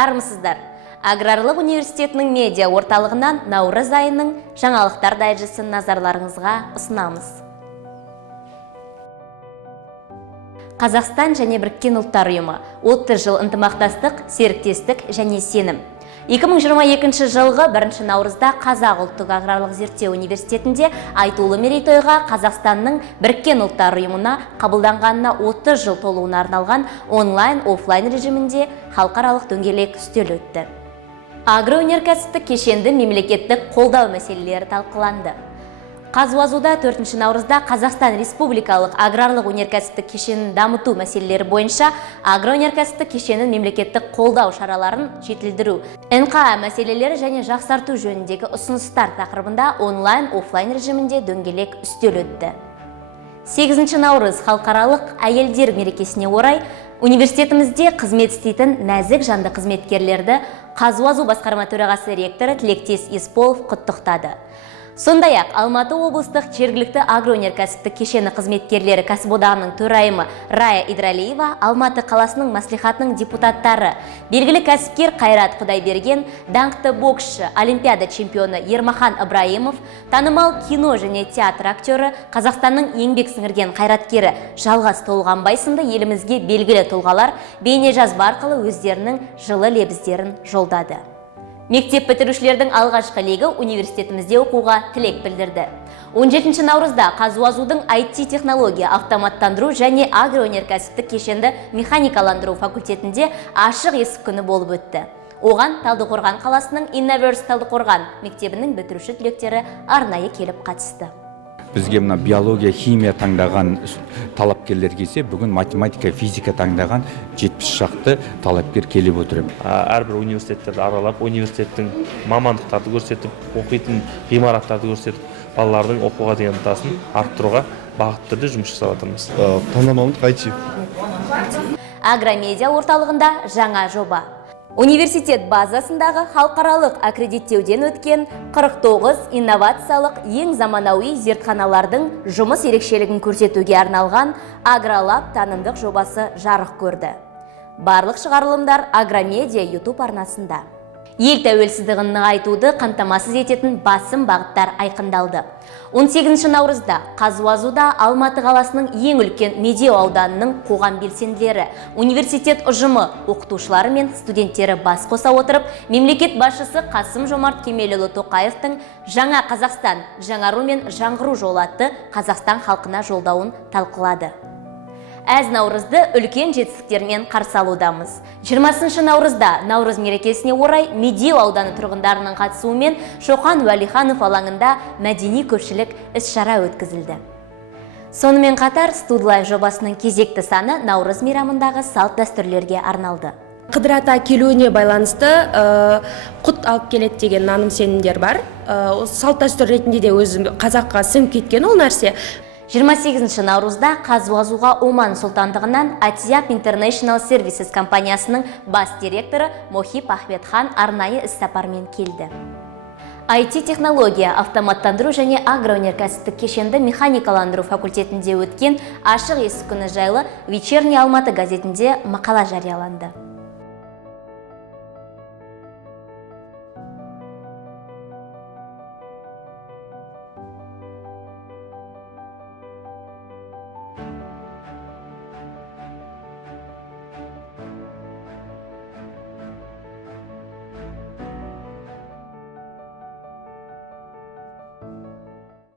армысыздар. Аграрлық университетінің медиа орталығынан наурыз айының жаңалықтар дайджесін назарларыңызға ұсынамыз. Қазақстан және Біріккен Ұлттар ұйымы 30 жыл ынтымақтастық, серіктестік және сенім. 2022 жылғы 1 наурызда Қазақ ұлттық аграрлық зерттеу университетінде айтулы мерейтойға Қазақстанның Біріккен Ұлттар ұйымына қабылданғанына 30 жыл толуына арналған онлайн-офлайн режимінде халықаралық дөңгелек үстел өтті. Агроөнеркәсіптік кешенді мемлекеттік қолдау мәселелері талқыланды. Қазуазуда 4 наурызда Қазақстан Республикалық аграрлық өнеркәсіптік кешенін дамыту мәселелері бойынша агроөнеркәсіптік кешенін мемлекеттік қолдау шараларын жетілдіру, НКА мәселелері және жақсарту жөніндегі ұсыныстар тақырыбында онлайн-офлайн режимінде дөңгелек үстел өтті. 8 наурыз халықаралық әйелдер мерекесіне орай университетімізде қызмет істейтін нәзік жанды қызметкерлерді Қазуазу басқарма төрағасы ректоры Тілектес Есполов құттықтады. Сондай-ақ Алматы облыстық жергілікті агроөнеркәсіптік кешені қызметкерлері кәсіподағының төрайымы Рая Идралиева, Алматы қаласының мәслихатының депутаттары, белгілі кәсіпкер Қайрат Құдайберген, даңқты боксшы, олимпиада чемпионы Ермахан Ыбрайымов, танымал кино және театр актері, Қазақстанның еңбек сіңірген қайраткері Жалғас Толғанбай сынды елімізге белгілі тұлғалар бейнежазба арқылы өздерінің жылы лебіздерін жолдады. Мектеп бітірушілердің алғашқы легі университетімізде оқуға тілек білдірді. 17 наурызда Қазуазудың IT-технология, автоматтандыру және агроөнеркәсіптік кешенді механикаландыру факультетінде ашық есік күні болып өтті. Оған Талдықорған қаласының Innoverse Талдықорған мектебінің бітіруші түлектері арнайы келіп қатысты. Бізге мына биология, химия таңдаған талапкерлер келсе, бүгін математика, физика таңдаған 70 шақты талапкер келіп отыр. Әрбір университеттерді аралап, университеттің мамандықтарды көрсетіп, оқитын ғимараттарды көрсетіп, балалардың оқуға деген ынтасын арттыруға бағытты түрде жұмыс жасап жатырмыз. Таңдамалық IT. Агромедиа орталығында жаңа жоба. Университет базасындағы халықаралық аккредиттеуден өткен 49 инновациялық ең заманауи зертханалардың жұмыс ерекшелігін көрсетуге арналған Агролаб танымдық жобасы жарық көрді. Барлық шығарылымдар Агромедиа YouTube арнасында. Ел тәуелсіздігін нығайтуды қамтамасыз ететін басым бағыттар айқындалды. 18 наурызда Қазуазуда Алматы қаласының ең үлкен медеу ауданының қоғам белсенділері, университет ұжымы, оқытушылары мен студенттері бас қоса отырып, мемлекет басшысы Қасым-Жомарт Кемелұлы Тоқаевтың «Жаңа Қазақстан, жаңару мен жаңғыру жолы» атты Қазақстан халқына жолдауын талқылады. Әз наурызды үлкен жетістіктермен қарсы алудамыз. 20 наурызда наурыз мерекесіне орай Медеу ауданы тұрғындарының қатысуымен Шоқан Уәлиханов алаңында мәдени көпшілік іс-шара өткізілді. Сонымен қатар Студлайв жобасының кезекті саны наурыз мейрамындағы салт дәстүрлерге арналды. Қыдыр ата келуіне байланысты құт алып келеді деген наным сенімдер бар. Салт дәстүр ретінде де өзім қазаққа сіңіп кеткен ол нәрсе. 28 наурызда Қазуазуға Оман Сұлтандығынан Атияп International Services компаниясының бас директоры Мохип Ахметхан арнайы іс-сапармен келді. IT-технология, автоматтандыру және агроөнеркәсіптік кешенді механикаландыру факультетінде өткен ашық есік күні жайлы Вечерний Алматы газетінде мақала жарияланды.